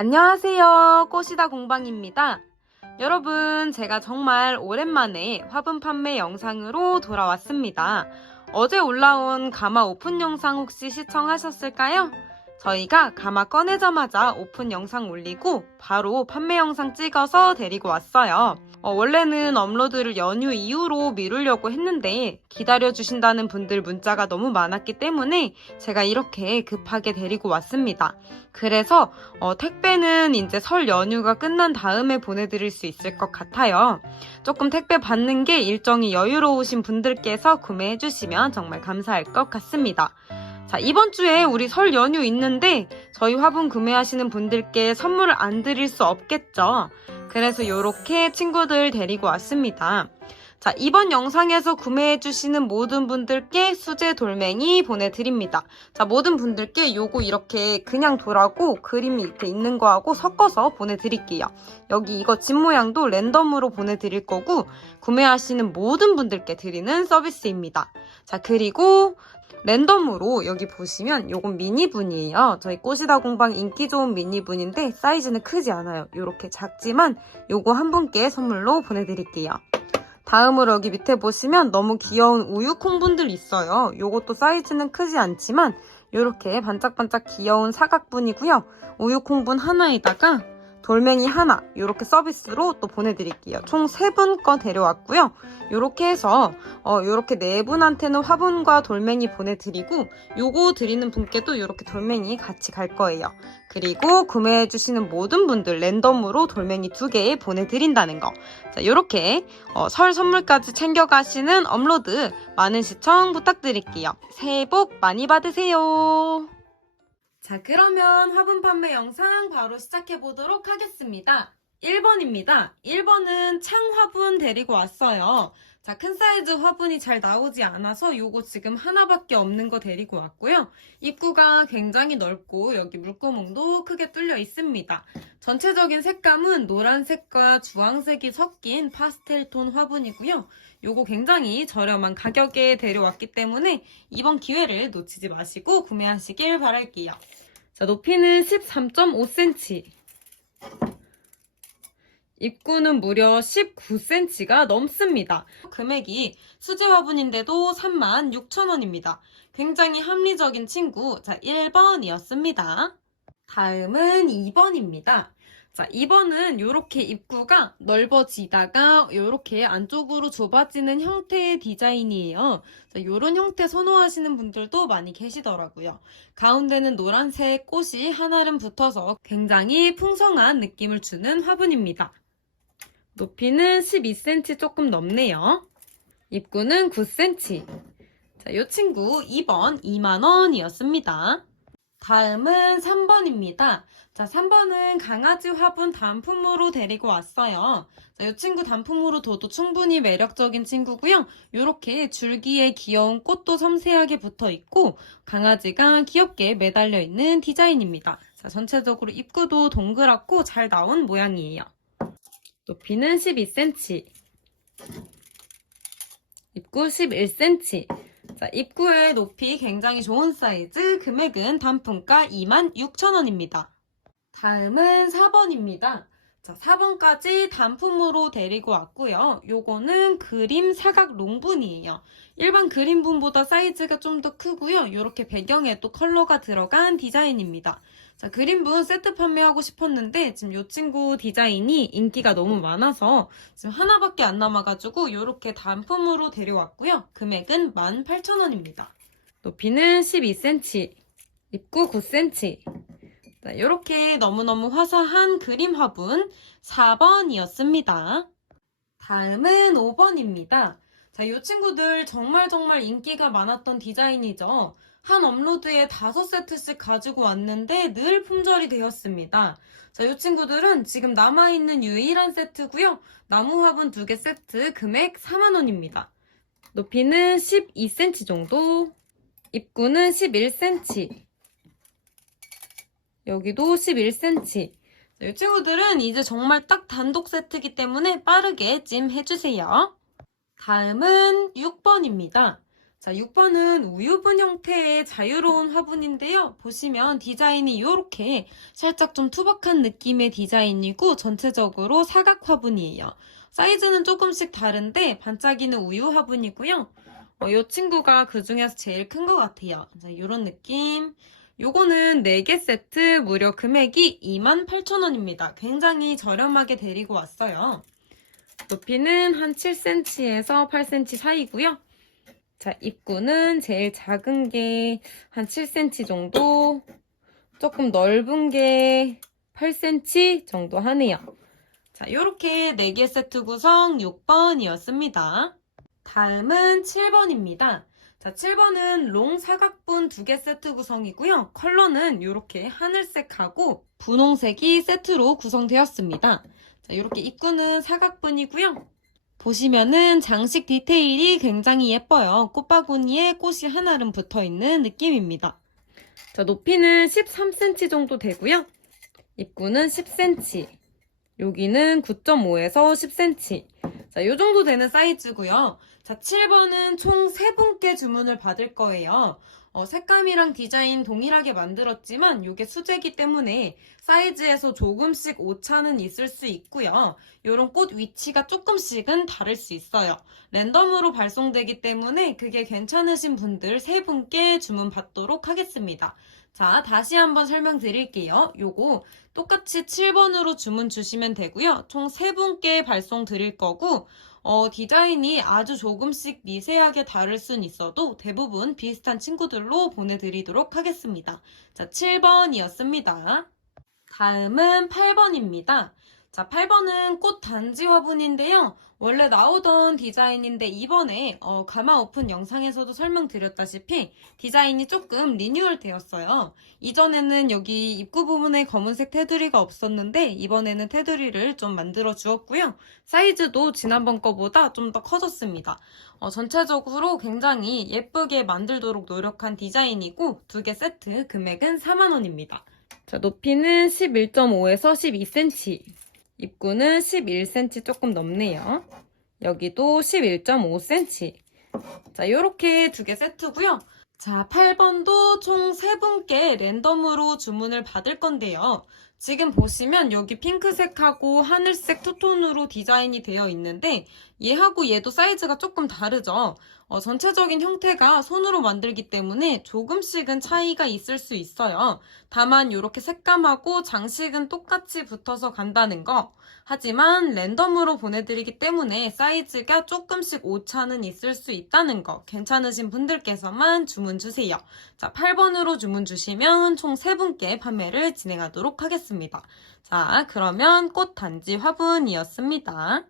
안녕하세요. 꽃이다 공방입니다. 여러분, 제가 정말 오랜만에 화분 판매 영상으로 돌아왔습니다. 어제 올라온 가마 오픈 영상 혹시 시청하셨을까요? 저희가 가마 꺼내자마자 오픈 영상 올리고 바로 판매 영상 찍어서 데리고 왔어요. 어, 원래는 업로드를 연휴 이후로 미루려고 했는데 기다려주신다는 분들 문자가 너무 많았기 때문에 제가 이렇게 급하게 데리고 왔습니다. 그래서 어, 택배는 이제 설 연휴가 끝난 다음에 보내드릴 수 있을 것 같아요. 조금 택배 받는 게 일정이 여유로우신 분들께서 구매해주시면 정말 감사할 것 같습니다. 자, 이번 주에 우리 설 연휴 있는데 저희 화분 구매하시는 분들께 선물을 안 드릴 수 없겠죠. 그래서 이렇게 친구들 데리고 왔습니다. 자, 이번 영상에서 구매해주시는 모든 분들께 수제 돌멩이 보내드립니다. 자, 모든 분들께 요거 이렇게 그냥 돌하고 그림이 이렇게 있는 거하고 섞어서 보내드릴게요. 여기 이거 집 모양도 랜덤으로 보내드릴 거고, 구매하시는 모든 분들께 드리는 서비스입니다. 자, 그리고 랜덤으로 여기 보시면 요건 미니분이에요. 저희 꽃이다 공방 인기 좋은 미니분인데 사이즈는 크지 않아요. 요렇게 작지만 요거 한 분께 선물로 보내드릴게요. 다음으로 여기 밑에 보시면 너무 귀여운 우유 콩분들 있어요. 요것도 사이즈는 크지 않지만 요렇게 반짝반짝 귀여운 사각분이고요. 우유 콩분 하나에다가 돌멩이 하나 요렇게 서비스로 또 보내드릴게요. 총 세 분 거 데려왔고요. 요렇게 해서 어, 요렇게 네 분한테는 화분과 돌멩이 보내드리고 요거 드리는 분께도 요렇게 돌멩이 같이 갈 거예요. 그리고 구매해주시는 모든 분들 랜덤으로 돌멩이 두 개 보내드린다는 거. 자, 요렇게 어, 설 선물까지 챙겨가시는 업로드 많은 시청 부탁드릴게요. 새해 복 많이 받으세요. 자, 그러면 화분 판매 영상 바로 시작해 보도록 하겠습니다. 1번입니다. 1번은 창 화분 데리고 왔어요. 자, 큰 사이즈 화분이 잘 나오지 않아서 요거 지금 하나밖에 없는 거 데리고 왔고요. 입구가 굉장히 넓고 여기 물구멍도 크게 뚫려 있습니다. 전체적인 색감은 노란색과 주황색이 섞인 파스텔 톤 화분이고요. 요거 굉장히 저렴한 가격에 데려왔기 때문에 이번 기회를 놓치지 마시고 구매하시길 바랄게요. 자, 높이는 13.5cm. 입구는 무려 19cm가 넘습니다. 금액이 수제 화분인데도 36,000원입니다. 굉장히 합리적인 친구. 자, 1번이었습니다. 다음은 2번입니다. 자, 2번은 이렇게 입구가 넓어지다가 이렇게 안쪽으로 좁아지는 형태의 디자인이에요. 자, 이런 형태 선호하시는 분들도 많이 계시더라고요. 가운데는 노란색 꽃이 한아름 붙어서 굉장히 풍성한 느낌을 주는 화분입니다. 높이는 12cm 조금 넘네요. 입구는 9cm. 자, 이 친구 2번 2만원이었습니다. 다음은 3번입니다. 자, 3번은 강아지 화분 단품으로 데리고 왔어요. 자, 이 친구 단품으로 둬도 충분히 매력적인 친구고요. 이렇게 줄기에 귀여운 꽃도 섬세하게 붙어 있고 강아지가 귀엽게 매달려 있는 디자인입니다. 자, 전체적으로 입구도 동그랗고 잘 나온 모양이에요. 높이는 12cm. 입구 11cm. 자, 입구의 높이 굉장히 좋은 사이즈, 금액은 단품가 26,000원입니다. 다음은 4번입니다. 자, 4번까지 단품으로 데리고 왔고요. 요거는 그림 사각 롱분이에요. 일반 그림분보다 사이즈가 좀 더 크고요. 이렇게 배경에 또 컬러가 들어간 디자인입니다. 자, 그림분 세트 판매하고 싶었는데 지금 이 친구 디자인이 인기가 너무 많아서 지금 하나밖에 안 남아가지고 이렇게 단품으로 데려왔고요. 금액은 18,000원입니다. 높이는 12cm, 입구 9cm. 자, 이렇게 너무너무 화사한 그림 화분 4번이었습니다. 다음은 5번입니다. 자, 이 친구들 정말 정말 인기가 많았던 디자인이죠. 한 업로드에 5세트씩 가지고 왔는데 늘 품절이 되었습니다. 자, 이 친구들은 지금 남아있는 유일한 세트고요. 나무 화분 2개 세트 금액 4만원입니다. 높이는 12cm 정도, 입구는 11cm, 여기도 11cm. 자, 이 친구들은 이제 정말 딱 단독 세트이기 때문에 빠르게 찜 해주세요. 다음은 6번입니다. 자, 6번은 우유분 형태의 자유로운 화분인데요. 보시면 디자인이 이렇게 살짝 좀 투박한 느낌의 디자인이고 전체적으로 사각 화분이에요. 사이즈는 조금씩 다른데 반짝이는 우유 화분이고요. 어, 이 친구가 그 중에서 제일 큰 것 같아요. 자, 이런 느낌. 요거는 4개 세트 무려 금액이 28,000원입니다. 굉장히 저렴하게 데리고 왔어요. 높이는 한 7cm에서 8cm 사이고요. 자, 입구는 제일 작은 게 한 7cm 정도, 조금 넓은 게 8cm 정도 하네요. 자, 이렇게 4개 세트 구성 6번이었습니다. 다음은 7번입니다. 자, 7번은 롱 사각분 2개 세트 구성이고요. 컬러는 이렇게 하늘색하고 분홍색이 세트로 구성되었습니다. 자, 이렇게 입구는 사각분이고요. 보시면은 장식 디테일이 굉장히 예뻐요. 꽃바구니에 꽃이 하나름 붙어 있는 느낌입니다. 자, 높이는 13cm 정도 되고요. 입구는 10cm. 여기는 9.5에서 10cm. 자, 요 정도 되는 사이즈고요. 자, 7번은 총 3분께 주문을 받을 거예요. 어, 색감이랑 디자인 동일하게 만들었지만 이게 수제기 때문에 사이즈에서 조금씩 오차는 있을 수 있고요. 이런 꽃 위치가 조금씩은 다를 수 있어요. 랜덤으로 발송되기 때문에 그게 괜찮으신 분들 세 분께 주문 받도록 하겠습니다. 자, 다시 한번 설명드릴게요. 요거 똑같이 7번으로 주문 주시면 되고요. 총 3분께 발송 드릴 거고 어, 디자인이 아주 조금씩 미세하게 다를 순 있어도 대부분 비슷한 친구들로 보내드리도록 하겠습니다. 자, 7번이었습니다. 다음은 8번입니다. 자, 8번은 꽃 단지 화분인데요. 원래 나오던 디자인인데 이번에 어, 가마 오픈 영상에서도 설명드렸다시피 디자인이 조금 리뉴얼 되었어요. 이전에는 여기 입구 부분에 검은색 테두리가 없었는데 이번에는 테두리를 좀 만들어 주었고요. 사이즈도 지난번 거보다 좀 더 커졌습니다. 어, 전체적으로 굉장히 예쁘게 만들도록 노력한 디자인이고 두 개 세트 금액은 4만원입니다. 자, 높이는 11.5에서 12cm. 입구는 11cm 조금 넘네요. 여기도 11.5cm. 자, 요렇게 두 개 세트고요. 자, 8번도 총 3분께 랜덤으로 주문을 받을 건데요. 지금 보시면 여기 핑크색하고 하늘색 투톤으로 디자인이 되어 있는데 얘하고 얘도 사이즈가 조금 다르죠. 어, 전체적인 형태가 손으로 만들기 때문에 조금씩은 차이가 있을 수 있어요. 다만 이렇게 색감하고 장식은 똑같이 붙어서 간다는 거. 하지만 랜덤으로 보내드리기 때문에 사이즈가 조금씩 오차는 있을 수 있다는 거. 괜찮으신 분들께서만 주문 주세요. 자, 8번으로 주문 주시면 총 3분께 판매를 진행하도록 하겠습니다. 자, 그러면 꽃 단지 화분이었습니다.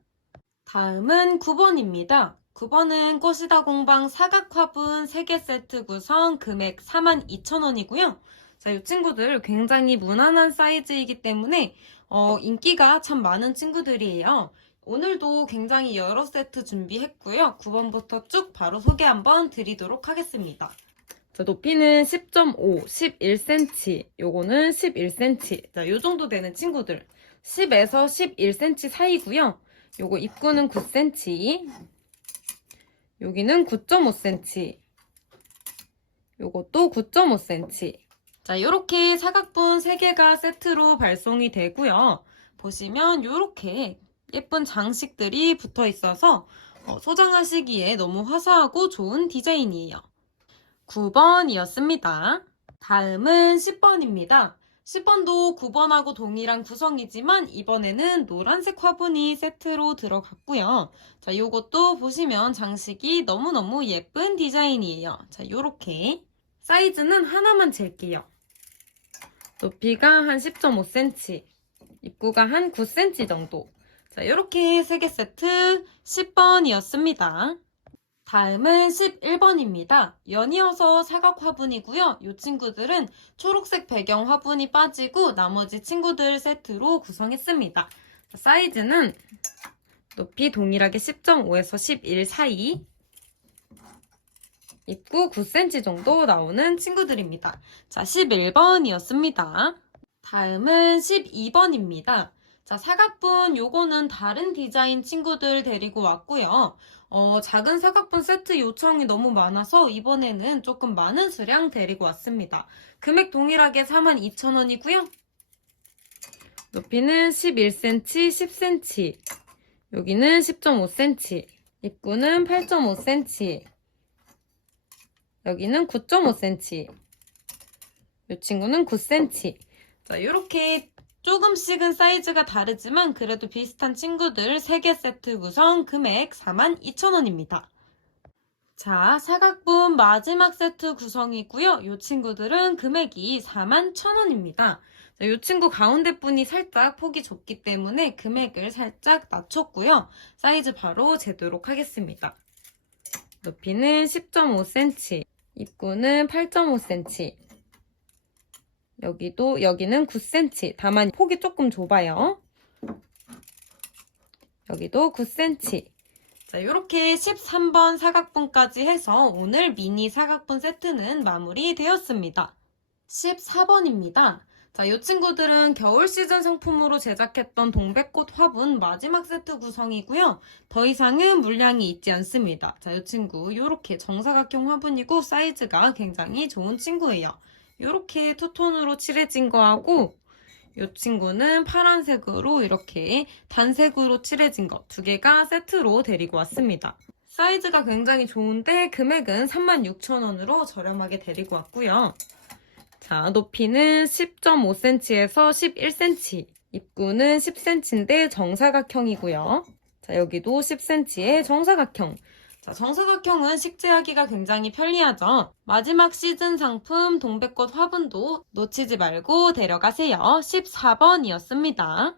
다음은 9번입니다. 9번은 꽃이다 공방 사각 화분 3개 세트 구성 금액 42,000원이고요. 자, 이 친구들 굉장히 무난한 사이즈이기 때문에 어, 인기가 참 많은 친구들이에요. 오늘도 굉장히 여러 세트 준비했고요. 9번부터 쭉 바로 소개 한번 드리도록 하겠습니다. 자, 높이는 10.5, 11cm, 요거는 11cm. 자, 요 정도 되는 친구들. 10에서 11cm 사이고요. 요거 입구는 9cm. 여기는 9.5cm. 요것도 9.5cm. 자, 요렇게 사각분 3개가 세트로 발송이 되고요. 보시면 요렇게 예쁜 장식들이 붙어 있어서 어, 소장하시기에 너무 화사하고 좋은 디자인이에요. 9번이었습니다. 다음은 10번입니다. 10번도 9번하고 동일한 구성이지만 이번에는 노란색 화분이 세트로 들어갔고요. 자, 요것도 보시면 장식이 너무너무 예쁜 디자인이에요. 자, 요렇게. 사이즈는 하나만 잴게요. 높이가 한 10.5cm, 입구가 한 9cm 정도. 자, 요렇게 3개 세트 10번이었습니다. 다음은 11번입니다. 연이어서 사각 화분이고요. 이 친구들은 초록색 배경 화분이 빠지고 나머지 친구들 세트로 구성했습니다. 자, 사이즈는 높이 동일하게 10.5에서 11 사이 입구 9cm 정도 나오는 친구들입니다. 자, 11번이었습니다. 다음은 12번입니다. 자, 사각분 요거는 다른 디자인 친구들 데리고 왔고요. 어, 작은 사각분 세트 요청이 너무 많아서 이번에는 조금 많은 수량 데리고 왔습니다. 금액 동일하게 42,000원이고요. 높이는 11cm, 10cm. 여기는 10.5cm. 입구는 8.5cm. 여기는 9.5cm. 이 친구는 9cm. 자, 이렇게 조금씩은 사이즈가 다르지만 그래도 비슷한 친구들 3개 세트 구성 금액 42,000원입니다. 자, 사각분 마지막 세트 구성이고요. 이 친구들은 금액이 41,000원입니다. 자, 이 친구 가운데 분이 살짝 폭이 좁기 때문에 금액을 살짝 낮췄고요. 사이즈 바로 재도록 하겠습니다. 높이는 10.5cm, 입구는 8.5cm, 여기도 여기는 9cm. 다만 폭이 조금 좁아요. 여기도 9cm. 자, 이렇게 13번 사각분까지 해서 오늘 미니 사각분 세트는 마무리 되었습니다. 14번입니다. 자, 이 친구들은 겨울 시즌 상품으로 제작했던 동백꽃 화분 마지막 세트 구성이고요. 더 이상은 물량이 있지 않습니다. 자, 이 친구 이렇게 정사각형 화분이고 사이즈가 굉장히 좋은 친구예요. 이렇게 투톤으로 칠해진 거하고 이 친구는 파란색으로 이렇게 단색으로 칠해진 거두 개가 세트로 데리고 왔습니다. 사이즈가 굉장히 좋은데 금액은 36,000원으로 저렴하게 데리고 왔고요. 자, 높이는 10.5cm에서 11cm, 입구는 10cm인데 정사각형이고요. 자, 여기도 10cm의 정사각형. 자, 정사각형은 식재하기가 굉장히 편리하죠. 마지막 시즌 상품 동백꽃 화분도 놓치지 말고 데려가세요. 14번이었습니다.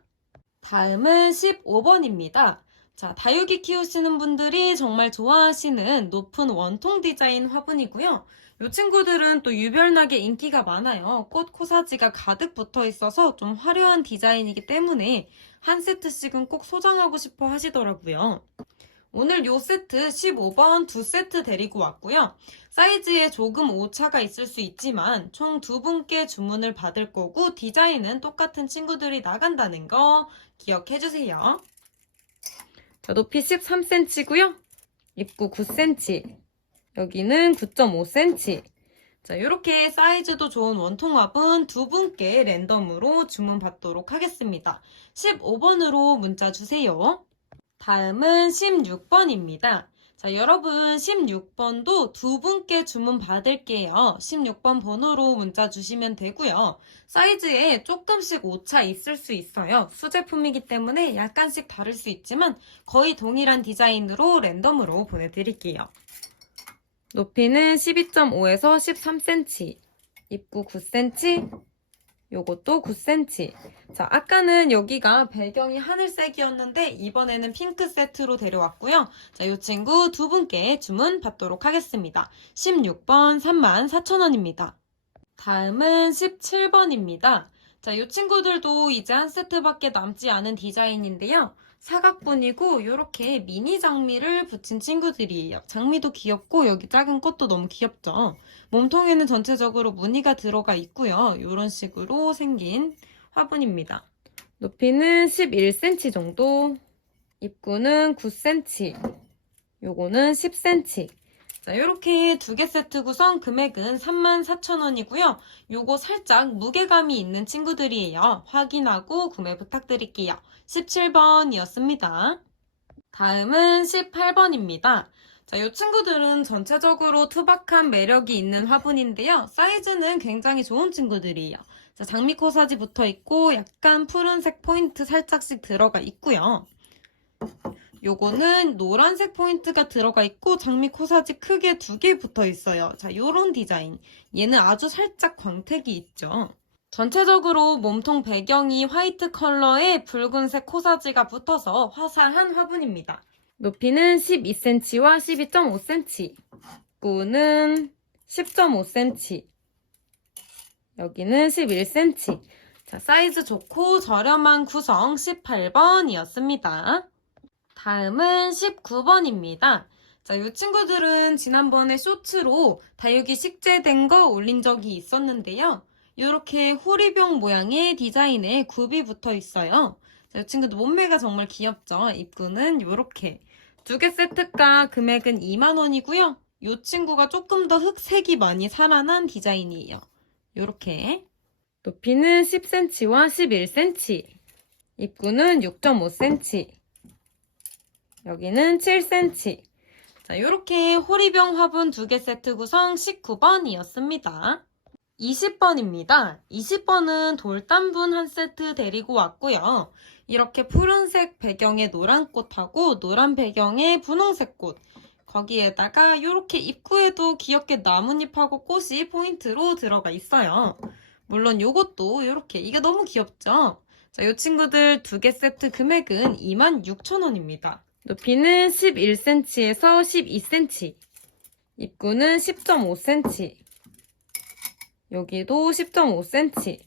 다음은 15번입니다. 자, 다육이 키우시는 분들이 정말 좋아하시는 높은 원통 디자인 화분이고요. 이 친구들은 또 유별나게 인기가 많아요. 꽃 코사지가 가득 붙어 있어서 좀 화려한 디자인이기 때문에 한 세트씩은 꼭 소장하고 싶어 하시더라고요. 오늘 요 세트 15번 두 세트 데리고 왔고요. 사이즈에 조금 오차가 있을 수 있지만 총 두 분께 주문을 받을 거고 디자인은 똑같은 친구들이 나간다는 거 기억해 주세요. 자, 높이 13cm고요. 입구 9cm. 여기는 9.5cm. 자, 이렇게 사이즈도 좋은 원통 화분 두 분께 랜덤으로 주문 받도록 하겠습니다. 15번으로 문자 주세요. 다음은 16번입니다. 자, 여러분 16번도 두 분께 주문 받을게요. 16번 번호로 문자 주시면 되고요. 사이즈에 조금씩 오차 있을 수 있어요. 수제품이기 때문에 약간씩 다를 수 있지만 거의 동일한 디자인으로 랜덤으로 보내드릴게요. 높이는 12.5에서 13cm, 입구 9cm, 요것도 9cm. 자, 아까는 여기가 배경이 하늘색이었는데 이번에는 핑크 세트로 데려왔고요. 자, 이 친구 두 분께 주문 받도록 하겠습니다. 16번 34,000원입니다. 다음은 17번입니다. 자, 이 친구들도 이제 한 세트밖에 남지 않은 디자인인데요. 사각분이고 이렇게 미니 장미를 붙인 친구들이에요. 장미도 귀엽고 여기 작은 꽃도 너무 귀엽죠. 몸통에는 전체적으로 무늬가 들어가 있고요. 이런 식으로 생긴 화분입니다. 높이는 11cm 정도, 입구는 9cm, 요거는 10cm. 자, 이렇게 두 개 세트 구성 금액은 34,000원이고요. 요거 살짝 무게감이 있는 친구들이에요. 확인하고 구매 부탁드릴게요. 17번이었습니다. 다음은 18번입니다. 자, 이 친구들은 전체적으로 투박한 매력이 있는 화분인데요. 사이즈는 굉장히 좋은 친구들이에요. 자, 장미 코사지 붙어 있고 약간 푸른색 포인트 살짝씩 들어가 있고요. 요거는 노란색 포인트가 들어가 있고 장미 코사지 크게 두 개 붙어 있어요. 자, 요런 디자인. 얘는 아주 살짝 광택이 있죠. 전체적으로 몸통 배경이 화이트 컬러에 붉은색 코사지가 붙어서 화사한 화분입니다. 높이는 12cm와 12.5cm. 구는 10.5cm. 여기는 11cm. 자, 사이즈 좋고 저렴한 구성 18번이었습니다. 다음은 19번입니다. 자, 이 친구들은 지난번에 쇼츠로 다육이 식재된 거 올린 적이 있었는데요. 이렇게 호리병 모양의 디자인의 굽이 붙어 있어요. 자, 이 친구도 몸매가 정말 귀엽죠? 입구는 이렇게. 두 개 세트가 금액은 2만원이고요. 이 친구가 조금 더 흑색이 많이 살아난 디자인이에요. 이렇게. 높이는 10cm와 11cm. 입구는 6.5cm. 여기는 7cm. 자, 이렇게 호리병 화분 두 개 세트 구성 19번이었습니다. 20번입니다. 20번은 돌담분 한 세트 데리고 왔고요. 이렇게 푸른색 배경에 노란 꽃하고 노란 배경에 분홍색 꽃. 거기에다가 이렇게 입구에도 귀엽게 나뭇잎하고 꽃이 포인트로 들어가 있어요. 물론 요것도 이렇게 이게 너무 귀엽죠? 자, 이 친구들 두 개 세트 금액은 26,000원입니다. 높이는 11cm에서 12cm. 입구는 10.5cm. 여기도 10.5cm.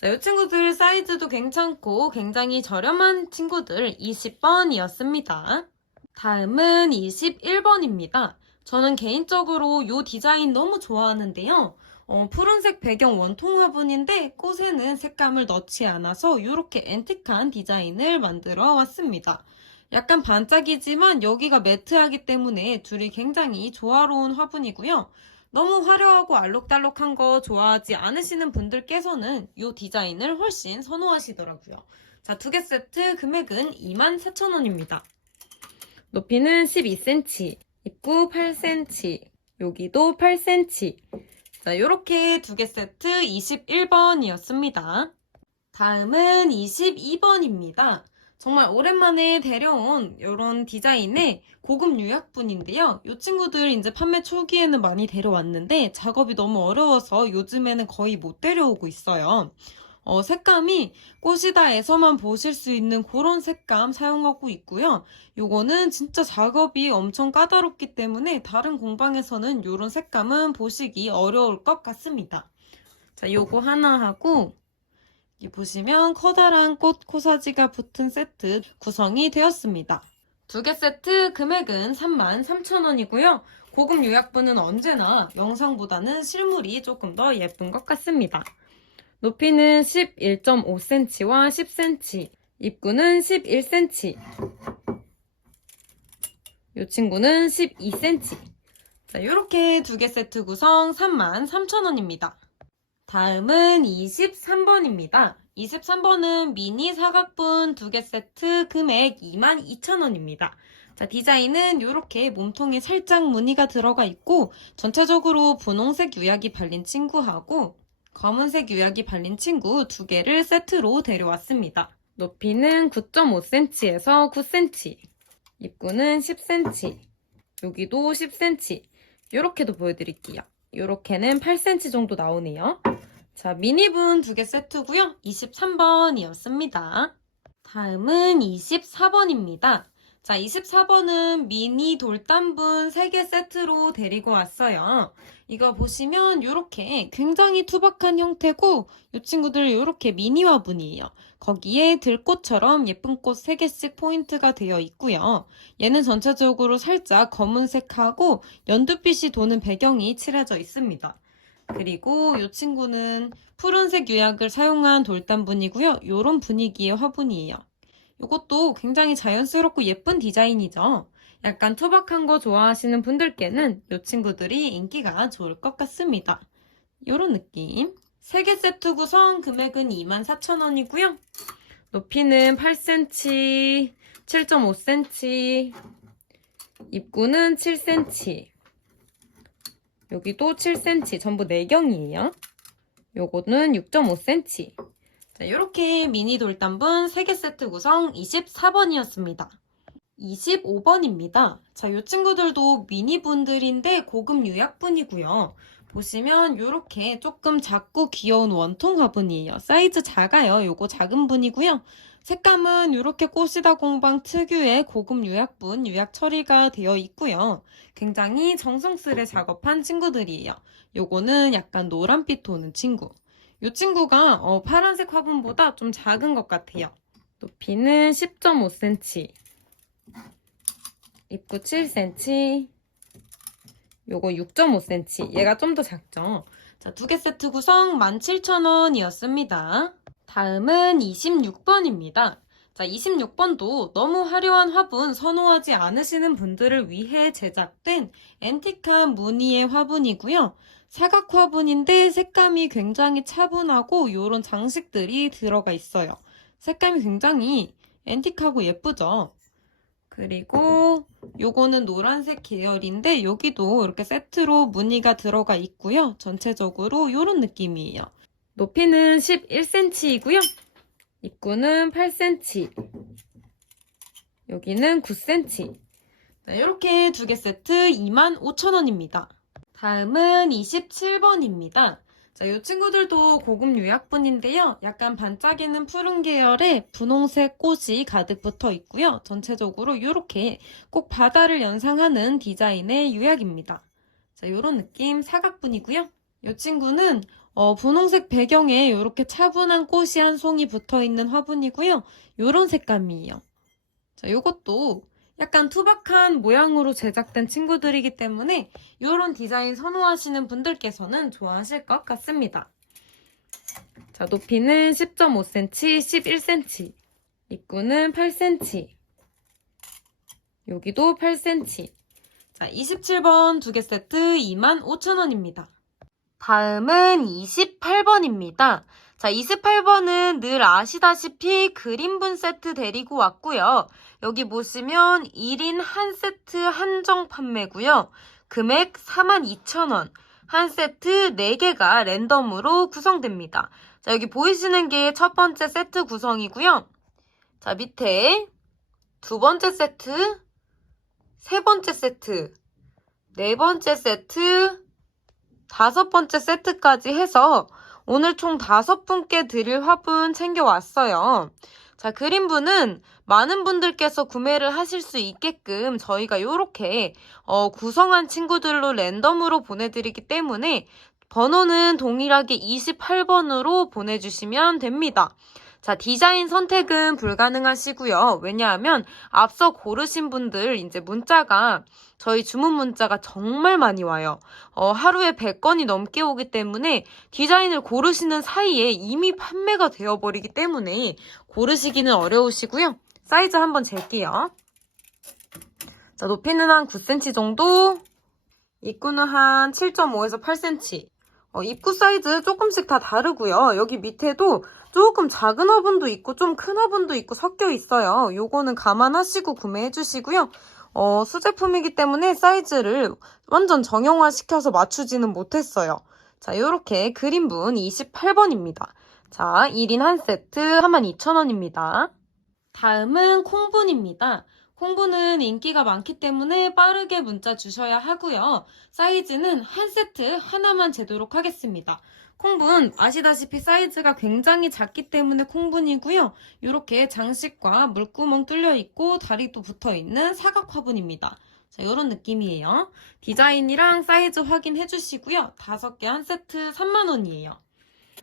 자, 이 친구들 사이즈도 괜찮고 굉장히 저렴한 친구들 20번이었습니다. 다음은 21번입니다. 저는 개인적으로 이 디자인 너무 좋아하는데요. 어, 푸른색 배경 원통 화분인데 꽃에는 색감을 넣지 않아서 이렇게 앤틱한 디자인을 만들어 왔습니다. 약간 반짝이지만 여기가 매트하기 때문에 둘이 굉장히 조화로운 화분이고요. 너무 화려하고 알록달록한 거 좋아하지 않으시는 분들께서는 이 디자인을 훨씬 선호하시더라고요. 자, 두 개 세트 금액은 24,000원입니다. 높이는 12cm, 입구 8cm, 여기도 8cm. 자, 요렇게 두 개 세트 21번이었습니다. 다음은 22번입니다. 정말 오랜만에 데려온 이런 디자인의 고급 유약분인데요. 이 친구들 이제 판매 초기에는 많이 데려왔는데 작업이 너무 어려워서 요즘에는 거의 못 데려오고 있어요. 어, 색감이 꽃이다에서만 보실 수 있는 그런 색감 사용하고 있고요. 요거는 진짜 작업이 엄청 까다롭기 때문에 다른 공방에서는 이런 색감은 보시기 어려울 것 같습니다. 자, 요거 하나 하고 보시면 커다란 꽃 코사지가 붙은 세트 구성이 되었습니다. 두 개 세트 금액은 33,000원이고요. 고급 유약분은 언제나 영상보다는 실물이 조금 더 예쁜 것 같습니다. 높이는 11.5cm와 10cm, 입구는 11cm, 이 친구는 12cm. 자, 이렇게 두 개 세트 구성 33,000원입니다. 다음은 23 번입니다. 23번은 미니 사각분 두 개 세트 금액 22,000원입니다. 자, 디자인은 이렇게 몸통에 살짝 무늬가 들어가 있고 전체적으로 분홍색 유약이 발린 친구하고 검은색 유약이 발린 친구 두 개를 세트로 데려왔습니다. 높이는 9.5cm에서 9cm, 입구는 10cm, 여기도 10cm, 이렇게도 보여드릴게요. 이렇게는 8cm 정도 나오네요. 자, 미니분 두 개 세트고요. 23번이었습니다. 다음은 24번입니다. 자, 24번은 미니 돌담분 3개 세트로 데리고 왔어요. 이거 보시면 이렇게 굉장히 투박한 형태고 이 친구들 이렇게 미니 화분이에요. 거기에 들꽃처럼 예쁜 꽃 3개씩 포인트가 되어 있고요. 얘는 전체적으로 살짝 검은색하고 연두빛이 도는 배경이 칠해져 있습니다. 그리고 이 친구는 푸른색 유약을 사용한 돌담분이고요. 이런 분위기의 화분이에요. 이것도 굉장히 자연스럽고 예쁜 디자인이죠. 약간 투박한 거 좋아하시는 분들께는 이 친구들이 인기가 좋을 것 같습니다. 이런 느낌. 3개 세트 구성 금액은 24,000원이고요. 높이는 8cm, 7.5cm, 입구는 7cm, 여기도 7cm, 전부 4경이에요. 요거는 6.5cm. 자, 이렇게 미니 돌담분 3개 세트 구성 24번이었습니다. 25번입니다. 자, 이 친구들도 미니분들인데 고급 유약분이고요. 보시면 이렇게 조금 작고 귀여운 원통 화분이에요. 사이즈 작아요. 요거 작은 분이고요. 색감은 이렇게 꽃이다 공방 특유의 고급 유약분, 유약 처리가 되어 있고요. 굉장히 정성스레 작업한 친구들이에요. 요거는 약간 노란빛 도는 친구. 이 친구가 어, 파란색 화분보다 좀 작은 것 같아요. 높이는 10.5cm, 입구 7cm, 요거 6.5cm. 얘가 좀 더 작죠? 자, 두 개 세트 구성 17,000원이었습니다. 다음은 26번입니다. 자, 26번도 너무 화려한 화분 선호하지 않으시는 분들을 위해 제작된 앤틱한 무늬의 화분이고요. 사각 화분인데 색감이 굉장히 차분하고 이런 장식들이 들어가 있어요. 색감이 굉장히 앤틱하고 예쁘죠? 그리고 요거는 노란색 계열인데 여기도 이렇게 세트로 무늬가 들어가 있고요. 전체적으로 이런 느낌이에요. 높이는 11cm이고요. 입구는 8cm. 여기는 9cm. 이렇게 두 개 세트 25,000원입니다. 다음은 27번입니다. 자, 이 친구들도 고급 요약분인데요. 약간 반짝이는 푸른 계열의 분홍색 꽃이 가득 붙어 있고요. 전체적으로 이렇게 꼭 바다를 연상하는 디자인의 요약입니다. 자, 이런 느낌 사각분이고요. 이 친구는 어, 분홍색 배경에 이렇게 차분한 꽃이 한 송이 붙어 있는 화분이고요. 이런 색감이에요. 자, 이것도 약간 투박한 모양으로 제작된 친구들이기 때문에 이런 디자인 선호하시는 분들께서는 좋아하실 것 같습니다. 자, 높이는 10.5cm, 11cm. 입구는 8cm. 여기도 8cm. 자, 27번 두 개 세트 25,000원입니다. 다음은 28번입니다. 자, 28번은 늘 아시다시피 그린분 세트 데리고 왔고요. 여기 보시면 1인 한 세트 한정 판매고요. 금액 42,000원. 한 세트 4개가 랜덤으로 구성됩니다. 자, 여기 보이시는 게 첫 번째 세트 구성이고요. 자, 밑에 두 번째 세트, 세 번째 세트, 네 번째 세트, 다섯 번째 세트까지 해서 오늘 총 다섯 분께 드릴 화분 챙겨왔어요. 자, 그린분은 많은 분들께서 구매를 하실 수 있게끔 저희가 이렇게 어, 구성한 친구들로 랜덤으로 보내드리기 때문에 번호는 동일하게 28번으로 보내주시면 됩니다. 자, 디자인 선택은 불가능하시고요. 왜냐하면 앞서 고르신 분들 이제 문자가 저희 주문 문자가 정말 많이 와요. 어, 하루에 100건이 넘게 오기 때문에 디자인을 고르시는 사이에 이미 판매가 되어버리기 때문에 고르시기는 어려우시고요. 사이즈 한번 잴게요. 자, 높이는 한 9cm 정도, 입구는 한 7.5에서 8cm. 어, 입구 사이즈 조금씩 다 다르고요. 여기 밑에도 조금 작은 화분도 있고 좀 큰 화분도 있고 섞여 있어요. 요거는 감안하시고 구매해 주시고요. 어, 수제품이기 때문에 사이즈를 완전 정형화 시켜서 맞추지는 못했어요. 자, 요렇게 그린분 28번입니다. 자, 1인 한 세트 42,000원입니다. 다음은 콩분입니다. 콩분은 인기가 많기 때문에 빠르게 문자 주셔야 하고요. 사이즈는 한 세트 하나만 재도록 하겠습니다. 콩분 아시다시피 사이즈가 굉장히 작기 때문에 콩분이고요. 이렇게 장식과 물구멍 뚫려 있고 다리도 붙어 있는 사각 화분입니다. 자, 이런 느낌이에요. 디자인이랑 사이즈 확인해 주시고요. 다섯 개 한 세트 3만원이에요.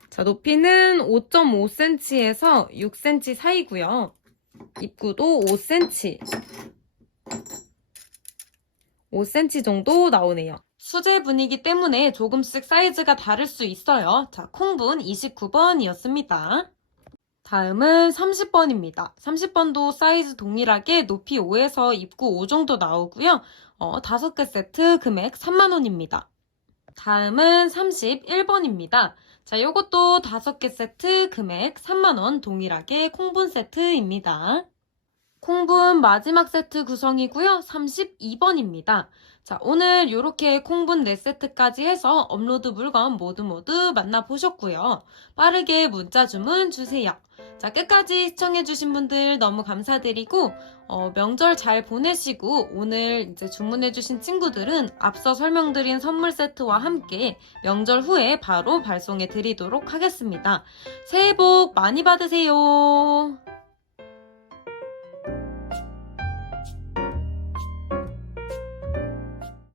자, 높이는 5.5cm에서 6cm 사이고요. 입구도 5cm. 5cm 정도 나오네요. 수제 분이기 때문에 조금씩 사이즈가 다를 수 있어요. 자, 콩분 29번이었습니다. 다음은 30번입니다. 30번도 사이즈 동일하게 높이 5에서 입구 5 정도 나오고요. 어, 5개 세트 금액 3만원입니다. 다음은 31번입니다. 자, 요것도 5개 세트 금액 3만원 동일하게 콩분 세트입니다. 콩분 마지막 세트 구성이고요. 32번입니다. 자, 오늘 이렇게 콩분 4세트까지 해서 업로드 물건 모두 모두 만나보셨고요. 빠르게 문자 주문 주세요. 자, 끝까지 시청해주신 분들 너무 감사드리고, 어, 명절 잘 보내시고, 오늘 이제 주문해주신 친구들은 앞서 설명드린 선물 세트와 함께 명절 후에 바로 발송해 드리도록 하겠습니다. 새해 복 많이 받으세요.